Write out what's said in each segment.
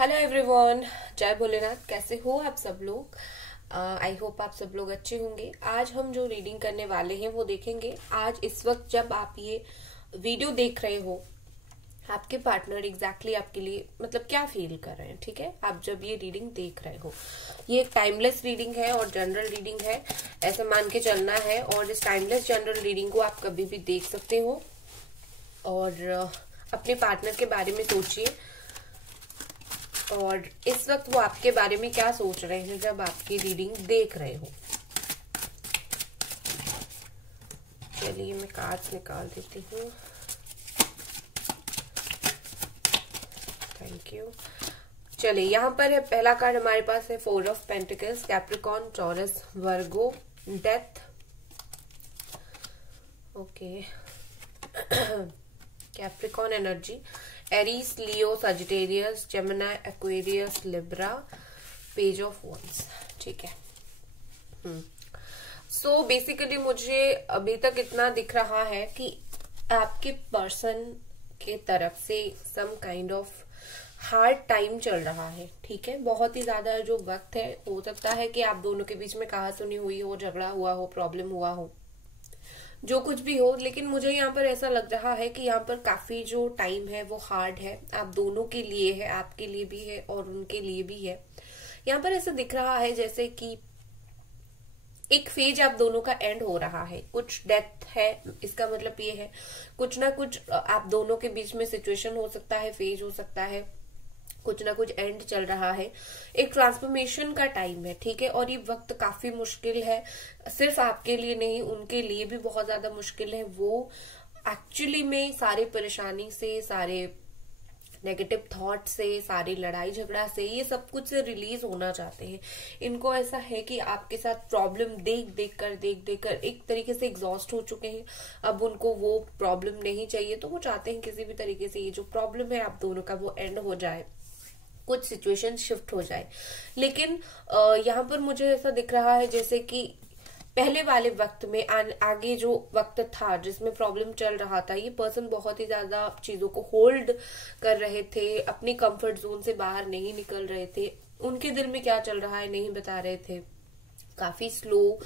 Hello everyone, जय भोलेनाथ। कैसे हो आप सब लोग? आई होप आप सब लोग अच्छे होंगे। आज हम जो रीडिंग करने वाले हैं वो देखेंगे। आज इस वक्त जब आप ये वीडियो देख रहे हो, आपके पार्टनर एग्जैक्टली आपके लिए मतलब क्या फील कर रहे हैं। ठीक है, आप जब ये रीडिंग देख रहे हो, ये एक टाइमलेस रीडिंग है और जनरल रीडिंग है, ऐसा मान के चलना है। और इस टाइमलेस जनरल रीडिंग को आप कभी भी देख सकते हो और अपने पार्टनर के बारे में सोचिए और इस वक्त वो आपके बारे में क्या सोच रहे हैं जब आपकी रीडिंग देख रहे हो। चलिए मैं कार्ड्स निकाल देती हूँ। Thank you. चलिए यहाँ पर है पहला कार्ड हमारे पास है 4 of pentacles, Capricorn, Taurus, Virgo, death. Okay, Capricorn energy, Aries, Leo, Sagittarius, Gemini, Aquarius, Libra, page of wands. ठीक है। सो बेसिकली मुझे अभी तक इतना दिख रहा है कि आपके पर्सन के तरफ से some kind of hard time चल रहा है। ठीक है, बहुत ही ज्यादा जो वक्त है, हो सकता है कि आप दोनों के बीच में कहा सुनी हुई हो, झगड़ा हुआ हो, प्रॉब्लम हुआ हो, जो कुछ भी हो। लेकिन मुझे यहाँ पर ऐसा लग रहा है कि यहाँ पर काफी जो टाइम है वो हार्ड है, आप दोनों के लिए है, आपके लिए भी है और उनके लिए भी है। यहाँ पर ऐसा दिख रहा है जैसे कि एक फेज आप दोनों का एंड हो रहा है, कुछ डेथ है, इसका मतलब ये है कुछ ना कुछ आप दोनों के बीच में सिचुएशन हो सकता है, फेज हो सकता है, कुछ ना कुछ एंड चल रहा है, एक ट्रांसफॉर्मेशन का टाइम है। ठीक है, और ये वक्त काफी मुश्किल है, सिर्फ आपके लिए नहीं, उनके लिए भी बहुत ज्यादा मुश्किल है। वो एक्चुअली में सारे परेशानी से, सारे नेगेटिव थॉट से, सारी लड़ाई झगड़ा से, ये सब कुछ से रिलीज होना चाहते हैं। इनको ऐसा है कि आपके साथ प्रॉब्लम देख देख कर एक तरीके से एग्जॉस्ट हो चुके हैं। अब उनको वो प्रॉब्लम नहीं चाहिए, तो वो चाहते हैं किसी भी तरीके से ये जो प्रॉब्लम है आप दोनों का वो एंड हो जाए, कुछ सिचुएशन शिफ्ट हो जाए। लेकिन यहाँ पर मुझे ऐसा दिख रहा है जैसे कि पहले वाले वक्त में आगे जो वक्त था जिसमें प्रॉब्लम चल रहा था, ये पर्सन बहुत ही ज्यादा चीजों को होल्ड कर रहे थे, अपनी कंफर्ट जोन से बाहर नहीं निकल रहे थे, उनके दिल में क्या चल रहा है नहीं बता रहे थे, काफी स्लो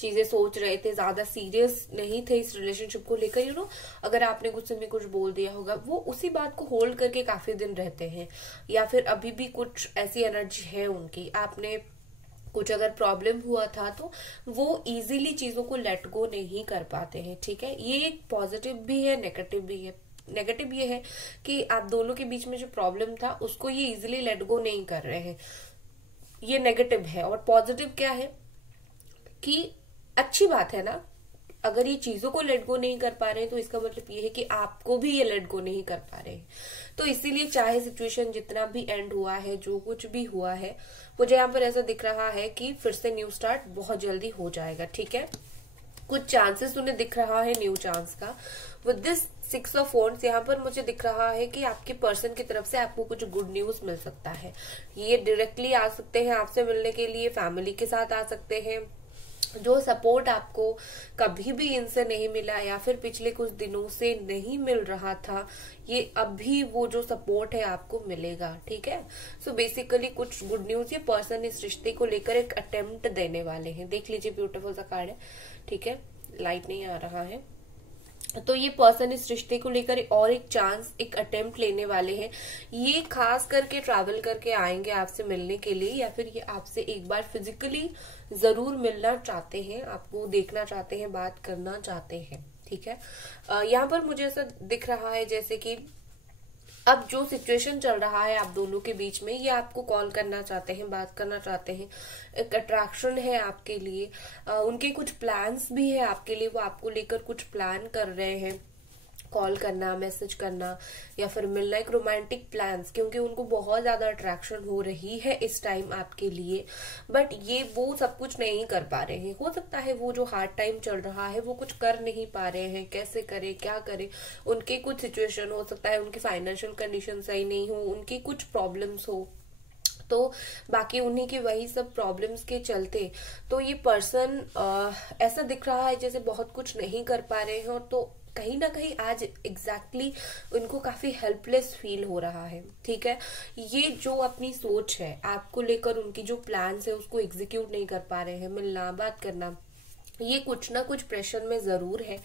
चीजें सोच रहे थे, ज्यादा सीरियस नहीं थे इस रिलेशनशिप को लेकर। यू नो, अगर आपने कुछ समय कुछ बोल दिया होगा, वो उसी बात को होल्ड करके काफी दिन रहते हैं, या फिर अभी भी कुछ ऐसी एनर्जी है उनकी। आपने कुछ अगर प्रॉब्लम हुआ था तो वो इजीली चीजों को लेट गो नहीं कर पाते हैं। ठीक है, ये एक पॉजिटिव भी है, नेगेटिव भी है। नेगेटिव ये है कि आप दोनों के बीच में जो प्रॉब्लम था उसको ये इजीली लेट गो नहीं कर रहे हैं, ये नेगेटिव है। और पॉजिटिव क्या है कि अच्छी बात है ना, अगर ये चीजों को लेट गो नहीं कर पा रहे हैं तो इसका मतलब ये है कि आपको भी ये लेट गो नहीं कर पा रहे हैं। तो इसीलिए चाहे सिचुएशन जितना भी एंड हुआ है, जो कुछ भी हुआ है, मुझे यहाँ पर ऐसा दिख रहा है कि फिर से न्यू स्टार्ट बहुत जल्दी हो जाएगा। ठीक है, कुछ चांसेस उन्हें दिख रहा है न्यू चांस का। विद दिस 6 ऑफ वॉन्ड्स यहाँ पर मुझे दिख रहा है कि आपके पर्सन की तरफ से आपको कुछ गुड न्यूज मिल सकता है। ये डायरेक्टली आ सकते हैं आपसे मिलने के लिए, फैमिली के साथ आ सकते हैं। जो सपोर्ट आपको कभी भी इनसे नहीं मिला या फिर पिछले कुछ दिनों से नहीं मिल रहा था, ये अभी वो जो सपोर्ट है आपको मिलेगा। ठीक है, सो बेसिकली कुछ गुड न्यूज, ये पर्सन इस रिश्ते को लेकर एक अटेम्प्ट देने वाले हैं। देख लीजिए, ब्यूटीफुल सा कार्ड है। ठीक है, लाइट नहीं आ रहा है, तो ये पर्सन इस रिश्ते को लेकर और एक चांस, एक अटेम्प्ट लेने वाले हैं। ये खास करके ट्रैवल करके आएंगे आपसे मिलने के लिए, या फिर ये आपसे एक बार फिजिकली जरूर मिलना चाहते हैं, आपको देखना चाहते हैं, बात करना चाहते हैं। ठीक है, यहाँ पर मुझे ऐसा दिख रहा है जैसे कि अब जो सिचुएशन चल रहा है आप दोनों के बीच में, ये आपको कॉल करना चाहते हैं, बात करना चाहते हैं, एक अट्रैक्शन है आपके लिए, उनके कुछ प्लान्स भी है आपके लिए, वो आपको लेकर कुछ प्लान कर रहे हैं, कॉल करना, मैसेज करना या फिर मिलना, एक रोमांटिक प्लान्स, क्योंकि उनको बहुत ज्यादा अट्रैक्शन हो रही है इस टाइम आपके लिए। बट ये वो सब कुछ नहीं कर पा रहे हैं। हो सकता है वो जो हार्ड टाइम चल रहा है वो कुछ कर नहीं पा रहे हैं, कैसे करें, क्या करें, उनके कुछ सिचुएशन हो सकता है, उनकी फाइनेंशियल कंडीशन सही नहीं हो, उनकी कुछ प्रॉब्लम्स हो, तो बाकी उन्हीं की वही सब प्रॉब्लम्स के चलते तो ये पर्सन ऐसा दिख रहा है जैसे बहुत कुछ नहीं कर पा रहे हैं, और तो कहीं ना कहीं आज एग्जैक्टली उनको काफी हेल्पलेस फील हो रहा है, ठीक है। ये जो अपनी सोच है आपको लेकर, उनकी जो प्लान्स है उसको एग्जीक्यूट नहीं कर पा रहे हैं, मिलना बात करना, ये कुछ ना कुछ प्रेशर में जरूर है।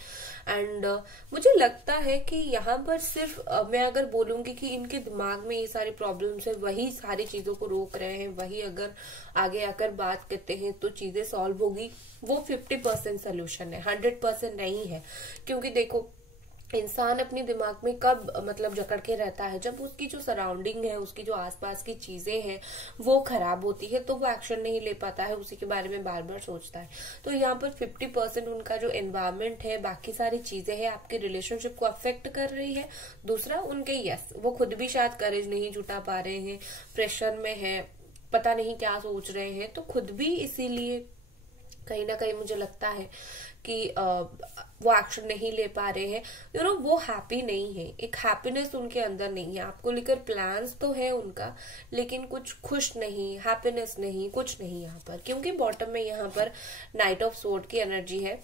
एंड मुझे लगता है कि यहाँ पर सिर्फ मैं अगर बोलूंगी कि इनके दिमाग में ये सारी प्रॉब्लम्स है, वही सारी चीजों को रोक रहे हैं, वही अगर आगे आकर बात करते हैं तो चीजें सॉल्व होगी, वो 50% सोल्यूशन है, 100% नहीं है। क्योंकि देखो, इंसान अपने दिमाग में कब मतलब जकड़ के रहता है, जब उसकी जो सराउंडिंग है, उसकी जो आसपास की चीजें हैं वो खराब होती है, तो वो एक्शन नहीं ले पाता है, उसी के बारे में बार बार सोचता है। तो यहाँ पर 50% उनका जो एनवायरमेंट है, बाकी सारी चीजें हैं, आपके रिलेशनशिप को अफेक्ट कर रही है। दूसरा, उनके वो खुद भी शायद करेज नहीं जुटा पा रहे हैं, प्रेशर में है, पता नहीं क्या सोच रहे हैं, तो खुद भी इसीलिए कहीं ना कहीं मुझे लगता है कि वो एक्शन नहीं ले पा रहे हैं। वो हैप्पी नहीं है, एक हैप्पीनेस उनके अंदर नहीं है। आपको लेकर प्लान्स तो है उनका, लेकिन कुछ खुश नहीं, हैप्पीनेस नहीं, कुछ नहीं यहाँ पर। क्योंकि बॉटम में यहाँ पर नाइट ऑफ सोर्ड की एनर्जी है,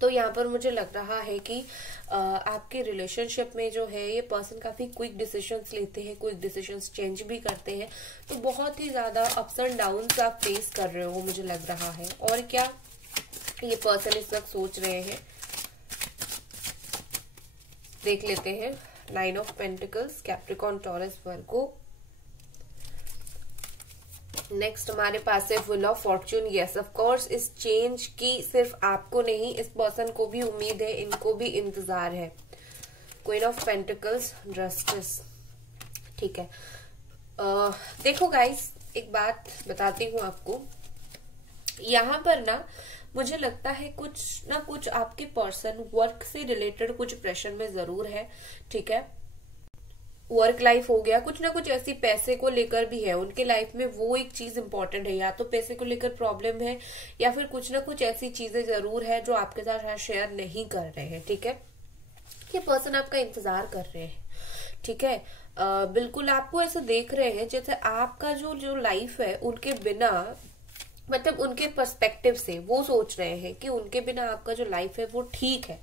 तो यहाँ पर मुझे लग रहा है कि आपके रिलेशनशिप में जो है ये पर्सन काफी क्विक डिसीजंस लेते हैं, क्विक डिसीजंस चेंज भी करते हैं। तो बहुत ही ज्यादा अप्स एंड डाउन्स आप फेस कर रहे हो मुझे लग रहा है। और क्या ये पर्सन इस वक्त सोच रहे हैं, देख लेते हैं। 9 of pentacles, Capricorn, Taurus, Virgo. Next हमारे पास है wheel of Fortune. Yes of course, इस चेंज की सिर्फ आपको नहीं, इस पर्सन को भी उम्मीद है, इनको भी इंतजार है। क्वीन ऑफ पेंटिकल्स, जस्टिस, ठीक है। देखो गाइस, एक बात बताती हूँ आपको, यहाँ पर ना मुझे लगता है कुछ ना कुछ आपके पर्सन वर्क से रिलेटेड कुछ प्रेशर में जरूर है, ठीक है। वर्क लाइफ हो गया, कुछ ना कुछ ऐसी पैसे को लेकर भी है उनके लाइफ में, वो एक चीज इंपॉर्टेंट है। या तो पैसे को लेकर प्रॉब्लम है, या फिर कुछ ना कुछ ऐसी चीजें जरूर है जो आपके साथ शेयर नहीं कर रहे हैं, ठीक है। ये पर्सन आपका इंतजार कर रहे हैं, ठीक है। बिल्कुल आपको ऐसे देख रहे हैं जैसे आपका जो लाइफ है उनके बिना, मतलब उनके पर्सपेक्टिव से वो सोच रहे हैं कि उनके बिना आपका जो लाइफ है वो ठीक है।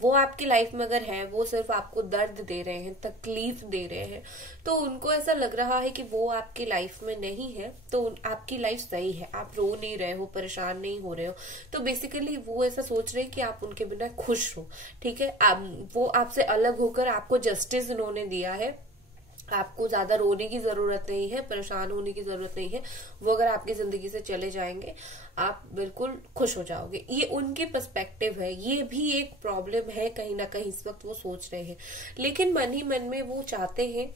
वो आपकी लाइफ में अगर है, वो सिर्फ आपको दर्द दे रहे हैं, तकलीफ दे रहे हैं, तो उनको ऐसा लग रहा है कि वो आपकी लाइफ में नहीं है, तो आपकी लाइफ सही है, आप रो नहीं रहे हो, परेशान नहीं हो रहे हो। तो बेसिकली वो ऐसा सोच रहे हैं कि आप उनके बिना खुश हो, ठीक है। वो आपसे अलग होकर आपको जस्टिस उन्होंने दिया है, आपको ज्यादा रोने की जरूरत नहीं है, परेशान होने की जरूरत नहीं है। वो अगर आपकी जिंदगी से चले जाएंगे, आप बिल्कुल खुश हो जाओगे। ये उनकी पर्सपेक्टिव है, ये भी एक प्रॉब्लम है कहीं ना कहीं इस वक्त वो सोच रहे हैं। लेकिन मन ही मन में वो चाहते हैं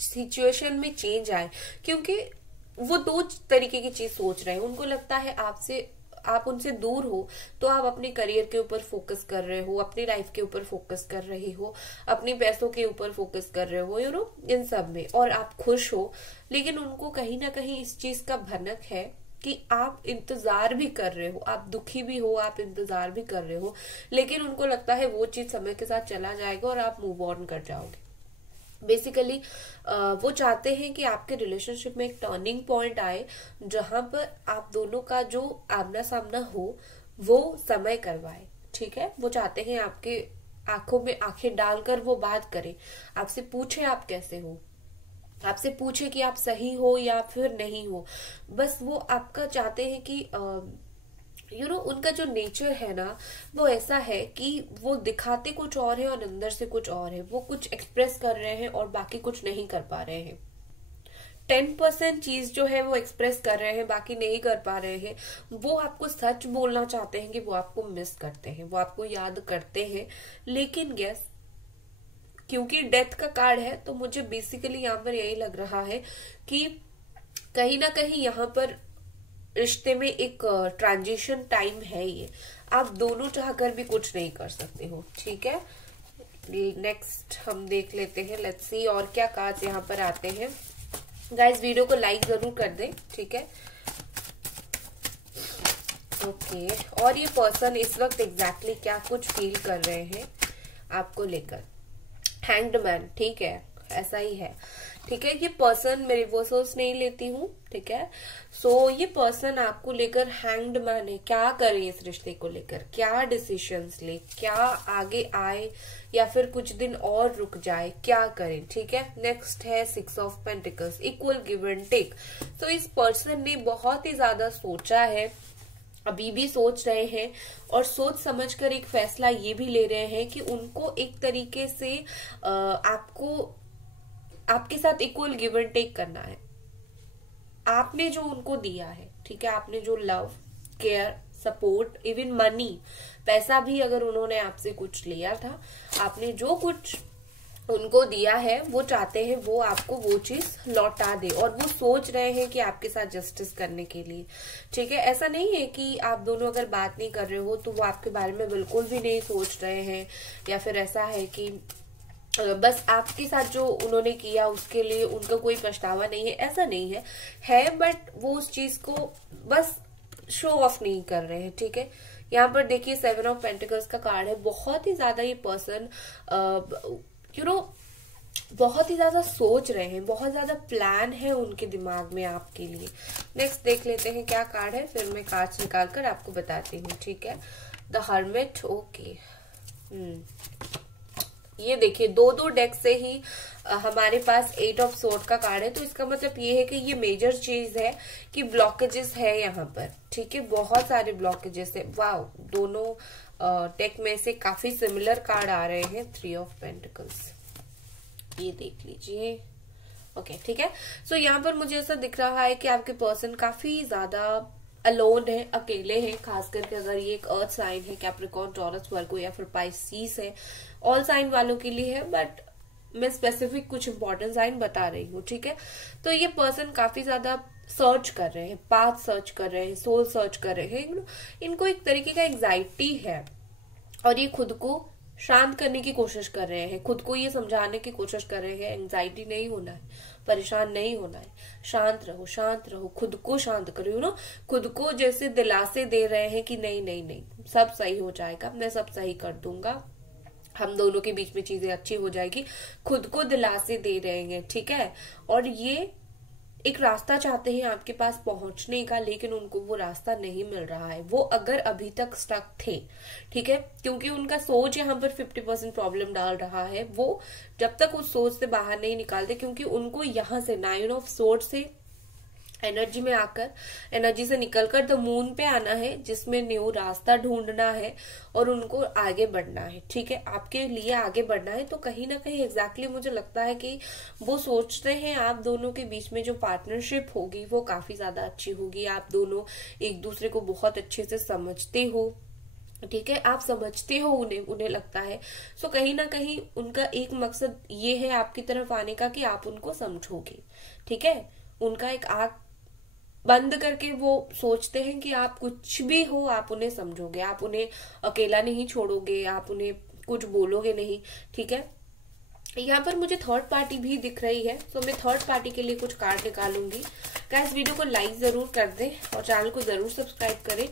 सिचुएशन में चेंज आए, क्योंकि वो 2 तरीके की चीज सोच रहे हैं। उनको लगता है आप उनसे दूर हो तो आप अपने करियर के ऊपर फोकस कर रहे हो, अपनी लाइफ के ऊपर फोकस कर रहे हो, अपने पैसों के ऊपर फोकस कर रहे हो, इन सब में, और आप खुश हो। लेकिन उनको कहीं ना कहीं इस चीज का भनक है कि आप इंतजार भी कर रहे हो, आप दुखी भी हो, आप इंतजार भी कर रहे हो, लेकिन उनको लगता है वो चीज समय के साथ चला जाएगा और आप मूव ऑन कर जाओगे। बेसिकली वो चाहते हैं कि आपके रिलेशनशिप में एक टर्निंग पॉइंट आए, जहां पर आप दोनों का जो आमना सामना हो वो समय करवाए, ठीक है। वो चाहते हैं आपके आंखों में आंखें डालकर वो बात करे, आपसे पूछे आप कैसे हो, आपसे पूछे कि आप सही हो या फिर नहीं हो। बस वो आपका चाहते हैं कि उनका जो नेचर है ना, वो ऐसा है कि वो दिखाते कुछ और है और अंदर से कुछ और है। वो कुछ एक्सप्रेस कर रहे हैं और बाकी कुछ नहीं कर पा रहे हैं। 10% चीज जो है वो एक्सप्रेस कर रहे हैं, बाकी नहीं कर पा रहे हैं। वो आपको सच बोलना चाहते हैं कि वो आपको मिस करते हैं, वो आपको याद करते हैं। लेकिन यस, क्योंकि डेथ का कार्ड है, तो मुझे बेसिकली यहाँ पर यही लग रहा है कि कहीं ना कहीं यहाँ पर रिश्ते में एक ट्रांजिशन टाइम है। ये आप दोनों चाहकर भी कुछ नहीं कर सकते हो, ठीक है। नेक्स्ट हम देख लेते हैं, लेट्स सी और क्या कार्ड्स यहाँ पर आते हैं। गाइस वीडियो को लाइक जरूर कर दें, ठीक है। ओके, और ये पर्सन इस वक्त एग्जैक्टली क्या कुछ फील कर रहे हैं आपको लेकर। हैंग्ड मैन, ठीक है, ऐसा ही है। ठीक है। ये पर्सन मैं रिवर्सल्स नहीं लेती हूँ, ठीक है। सो ये पर्सन आपको लेकर हैंग्ड मैन है। क्या करे इस रिश्ते को लेकर, क्या डिसीजंस ले, क्या आगे आए या फिर कुछ दिन और रुक जाए, क्या करें, ठीक है। नेक्स्ट है 6 of pentacles, equal give and take. तो इस पर्सन ने बहुत ही ज्यादा सोचा है, अभी भी सोच रहे हैं, और सोच समझकर एक फैसला ये भी ले रहे हैं कि उनको एक तरीके से आपको आपके साथ इक्वल गिव एंड टेक करना है। आपने जो उनको दिया है, ठीक है, आपने जो love, care, support, even money, पैसा भी अगर उन्होंने आपसे कुछ लिया था, आपने जो कुछ उनको दिया है, वो चाहते हैं वो आपको वो चीज लौटा दे, और वो सोच रहे हैं कि आपके साथ जस्टिस करने के लिए, ठीक है। ऐसा नहीं है कि आप दोनों अगर बात नहीं कर रहे हो तो वो आपके बारे में बिल्कुल भी नहीं सोच रहे हैं, या फिर ऐसा है कि बस आपके साथ जो उन्होंने किया उसके लिए उनका कोई पछतावा नहीं है, ऐसा नहीं है बट वो उस चीज को बस शो ऑफ नहीं कर रहे हैं, ठीक है। यहाँ पर देखिए 7 ऑफ पेंटिकल्स का कार्ड है। बहुत ही ज्यादा ये पर्सन बहुत ही ज्यादा सोच रहे हैं, बहुत ज्यादा प्लान है उनके दिमाग में आपके लिए। नेक्स्ट देख लेते हैं क्या कार्ड है, फिर मैं कार्ड्स निकाल कर आपको बताती हूँ, ठीक है। The hermit, okay. ये देखिए 2 डेक से ही हमारे पास 8 ऑफ सोर्ड का कार्ड है, तो इसका मतलब ये है कि ये मेजर चीज है कि ब्लॉकेजेस है यहाँ पर, ठीक है। बहुत सारे ब्लॉकेजेस है। वाओ, दोनों डेक में से काफी सिमिलर कार्ड आ रहे हैं। 3 ऑफ पेंटिकल्स, ये देख लीजिए, ओके, ठीक है। सो यहाँ पर मुझे ऐसा दिख रहा है कि आपके पर्सन काफी ज्यादा अलोन है, अकेले हैं, खास करके अगर ये एक अर्थ साइन है, कैप्रिकॉर्न, टॉरस, वर्गो या फिर पाइसिस है, ऑल साइन वालों के लिए है, बट मैं स्पेसिफिक कुछ इंपॉर्टेंट साइन बता रही हूँ, ठीक है। तो ये पर्सन काफी ज्यादा सर्च कर रहे हैं, पाथ सर्च कर रहे हैं, सोल सर्च कर रहे हैं, इनको एक तरीके का एंग्जाइटी है, और ये खुद को शांत करने की कोशिश कर रहे हैं, खुद को ये समझाने की कोशिश कर रहे हैं एंग्जाइटी नहीं होना है, परेशान नहीं होना है, शांत रहो, शांत रहो, खुद को शांत करो, ना, खुद को जैसे दिलासे दे रहे हैं कि नहीं नहीं नहीं, सब सही हो जाएगा, मैं सब सही कर दूंगा, हम दोनों के बीच में चीजें अच्छी हो जाएगी, खुद को दिलासे दे रहे हैं, ठीक है। और ये एक रास्ता चाहते हैं आपके पास पहुंचने का, लेकिन उनको वो रास्ता नहीं मिल रहा है, वो अगर अभी तक स्टक थे, ठीक है, क्योंकि उनका सोच यहाँ पर 50% प्रॉब्लम डाल रहा है। वो जब तक उस सोच से बाहर नहीं निकालते, क्योंकि उनको यहाँ से 9 ऑफ सोर्ड से एनर्जी में आकर, एनर्जी से निकलकर द मून पे आना है, जिसमें न्यू रास्ता ढूंढना है और उनको आगे बढ़ना है, ठीक है। आपके लिए आगे बढ़ना है, तो कहीं ना कहीं एग्जैक्टली मुझे लगता है कि वो सोचते हैं आप दोनों के बीच में जो पार्टनरशिप होगी वो काफी ज्यादा अच्छी होगी। आप दोनों एक दूसरे को बहुत अच्छे से समझते हो, ठीक है, आप समझते हो उन्हें लगता है। सो कहीं ना कहीं उनका एक मकसद ये है आपकी तरफ आने का कि आप उनको समझोगे, ठीक है। उनका एक आंख बंद करके वो सोचते हैं कि आप कुछ भी हो आप उन्हें समझोगे, आप उन्हें अकेला नहीं छोड़ोगे, आप उन्हें कुछ बोलोगे नहीं, ठीक है। यहाँ पर मुझे थर्ड पार्टी भी दिख रही है, तो मैं थर्ड पार्टी के लिए कुछ कार्ड निकालूंगी। गाइस वीडियो को लाइक जरूर कर दें और चैनल को जरूर सब्सक्राइब करें।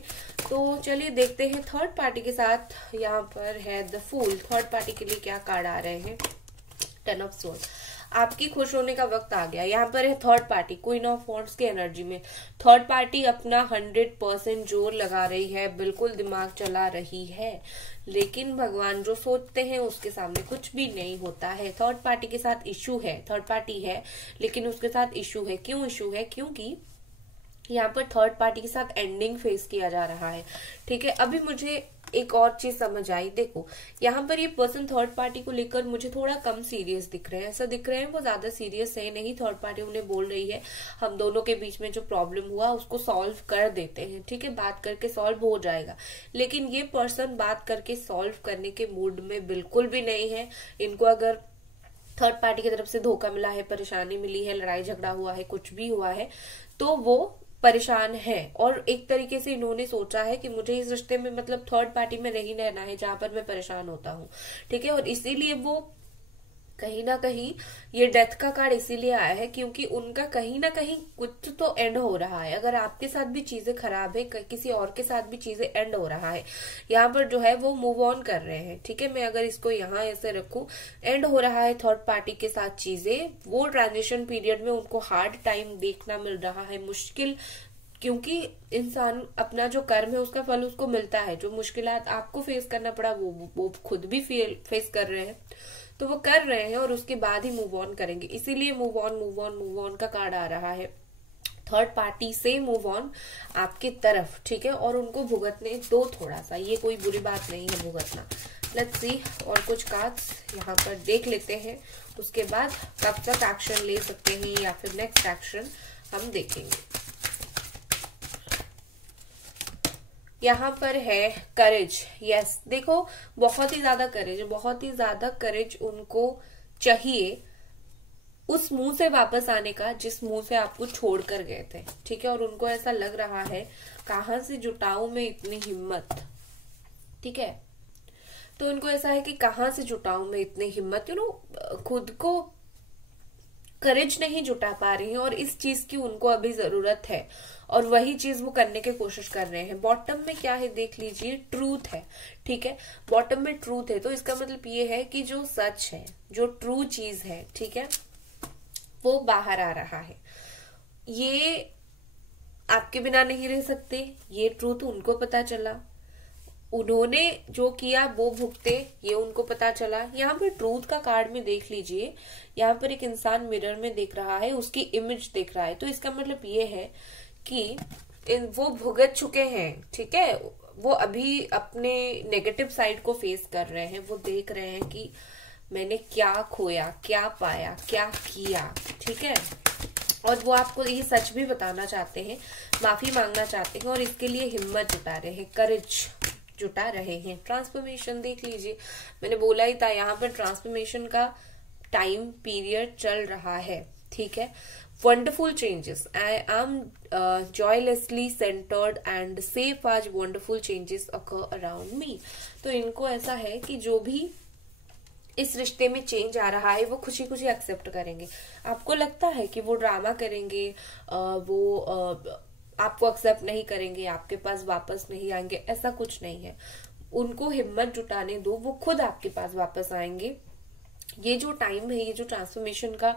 तो चलिए देखते हैं थर्ड पार्टी के साथ। यहाँ पर है द फूल, थर्ड पार्टी के लिए क्या कार्ड आ रहे हैं। 10 ऑफ सोर्ड, आपकी खुश होने का वक्त आ गया। यहाँ पर है third party, queen of wands की एनर्जी में थर्ड पार्टी अपना 100% जोर लगा रही है, बिल्कुल दिमाग चला रही है, लेकिन भगवान जो सोचते हैं उसके सामने कुछ भी नहीं होता है। थर्ड पार्टी के साथ इश्यू है, थर्ड पार्टी है लेकिन उसके साथ इश्यू है। क्यों इश्यू है? क्योंकि यहाँ पर थर्ड पार्टी के साथ एंडिंग फेस किया जा रहा है, ठीक है। अभी मुझे एक और चीज समझ आई, देखो यहाँ पर ये पर्सन थर्ड पार्टी को लेकर मुझे थोड़ा कम सीरियस दिख रहे हैं, ऐसा दिख रहे हैं वो ज्यादा सीरियस है नहीं। थर्ड पार्टी उन्हें बोल रही है हम दोनों के बीच में जो प्रॉब्लम हुआ उसको सॉल्व कर देते हैं, ठीक है, बात करके सॉल्व हो जाएगा। लेकिन ये पर्सन बात करके सॉल्व करने के मूड में बिल्कुल भी नहीं है। इनको अगर थर्ड पार्टी की तरफ से धोखा मिला है, परेशानी मिली है, लड़ाई झगड़ा हुआ है, कुछ भी हुआ है, तो वो परेशान है। और एक तरीके से इन्होंने सोचा है कि मुझे इस रिश्ते में मतलब थर्ड पार्टी में नहीं रहना है जहां पर मैं परेशान होता हूँ, ठीक है। और इसीलिए वो कहीं ना कहीं ये डेथ का कार्ड इसीलिए आया है क्योंकि उनका कहीं ना कहीं कुछ तो एंड हो रहा है। अगर आपके साथ भी चीजें खराब है, किसी और के साथ भी चीजें एंड हो रहा है, यहाँ पर जो है वो मूव ऑन कर रहे हैं। ठीक है, मैं अगर इसको यहाँ ऐसे रखूं, एंड हो रहा है थर्ड पार्टी के साथ चीजें, वो ट्रांजिशन पीरियड में उनको हार्ड टाइम देखना मिल रहा है, मुश्किल, क्योंकि इंसान अपना जो कर्म है उसका फल उसको मिलता है। जो मुश्किलात आपको फेस करना पड़ा वो खुद भी फेस कर रहे हैं, तो वो कर रहे हैं और उसके बाद ही मूव ऑन करेंगे। इसीलिए मूव ऑन का कार्ड आ रहा है, थर्ड पार्टी से मूव ऑन आपके तरफ। ठीक है, और उनको भुगतने दो थोड़ा सा, ये कोई बुरी बात नहीं है भुगतना। लेट्स सी और कुछ कार्ड्स यहाँ पर देख लेते हैं, उसके बाद कब तक एक्शन ले सकते हैं या फिर नेक्स्ट एक्शन हम देखेंगे। यहाँ पर है करेज। यस, देखो बहुत ही ज्यादा करेज उनको चाहिए उस मुंह से वापस आने का जिस मुंह से आपको छोड़ कर गए थे। ठीक है, और उनको ऐसा लग रहा है कहां से जुटाऊं मैं इतनी हिम्मत। ठीक है, तो उनको ऐसा है कि कहां से जुटाऊं मैं इतनी हिम्मत, खुद को करेज नहीं जुटा पा रही हैं और इस चीज की उनको अभी जरूरत है और वही चीज वो करने की कोशिश कर रहे हैं। बॉटम में क्या है देख लीजिए, ट्रूथ है। ठीक है, बॉटम में ट्रूथ है, तो इसका मतलब ये है कि जो सच है, जो ट्रू चीज है, ठीक है, वो बाहर आ रहा है। ये आपके बिना नहीं रह सकते, ये ट्रूथ उनको पता चला, उन्होंने जो किया वो भुगते, ये उनको पता चला। यहाँ पर ट्रूथ का कार्ड में देख लीजिए, यहाँ पर एक इंसान मिरर में देख रहा है, उसकी इमेज देख रहा है, तो इसका मतलब ये है कि वो भुगत चुके हैं। ठीक है, वो अभी अपने नेगेटिव साइड को फेस कर रहे हैं, वो देख रहे हैं कि मैंने क्या खोया, क्या पाया, क्या किया। ठीक है, और वो आपको ये सच भी बताना चाहते हैं, माफी मांगना चाहते हैं और इसके लिए हिम्मत जुटा रहे हैं, करेज जुटा रहे हैं। ट्रांसफॉर्मेशन देख लीजिए, मैंने बोला ही था यहाँ पर ट्रांसफॉर्मेशन का टाइम पीरियड चल रहा है। ठीक है, wonderful changes, I am joylessly centred and safe आज wonderful changes occur around me. तो इनको ऐसा है कि जो भी इस रिश्ते में चेंज आ रहा है वो खुशी खुशी एक्सेप्ट करेंगे। आपको लगता है कि वो ड्रामा करेंगे, आपको एक्सेप्ट नहीं करेंगे, आपके पास वापस नहीं आएंगे, ऐसा कुछ नहीं है। उनको हिम्मत जुटाने दो, वो खुद आपके पास वापस आएंगे। ये जो टाइम है, ये जो ट्रांसफॉर्मेशन का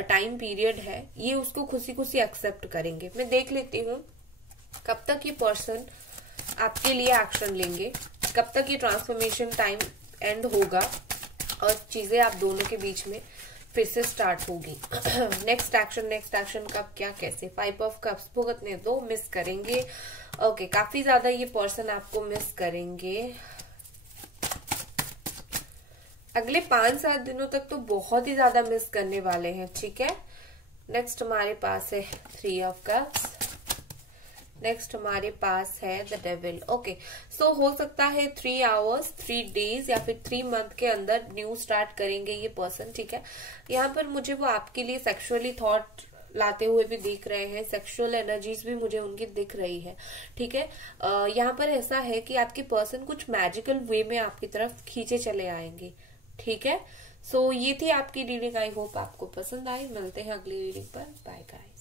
टाइम पीरियड है, ये उसको खुशी खुशी एक्सेप्ट करेंगे। मैं देख लेती हूँ कब तक ये पर्सन आपके लिए एक्शन लेंगे, कब तक ये ट्रांसफॉर्मेशन टाइम एंड होगा और चीजें आप दोनों के बीच में फिर से स्टार्ट होगी। नेक्स्ट एक्शन कब, क्या, कैसे। 5 ऑफ कप्स भुगतने दो, मिस करेंगे। ओके, काफी ज्यादा ये पर्सन आपको मिस करेंगे अगले 5-7 दिनों तक, तो बहुत ही ज्यादा मिस करने वाले हैं। ठीक है, नेक्स्ट हमारे पास है 3 ऑफ कप्स, नेक्स्ट हमारे पास है द डेविल। ओके, सो हो सकता है 3 आवर्स 3 डेज या फिर 3 मंथ के अंदर न्यू स्टार्ट करेंगे ये पर्सन। ठीक है, यहाँ पर मुझे वो आपके लिए सेक्सुअली थॉट लाते हुए भी दिख रहे हैं, सेक्सुअल एनर्जीज भी मुझे उनकी दिख रही है। ठीक है, यहाँ पर ऐसा है कि आपके पर्सन कुछ मैजिकल वे में आपकी तरफ खींचे चले आएंगे। ठीक है, सो ये थी आपकी रीडिंग, आई होप आपको पसंद आई। मिलते हैं अगली रीडिंग पर, बाय गाइस।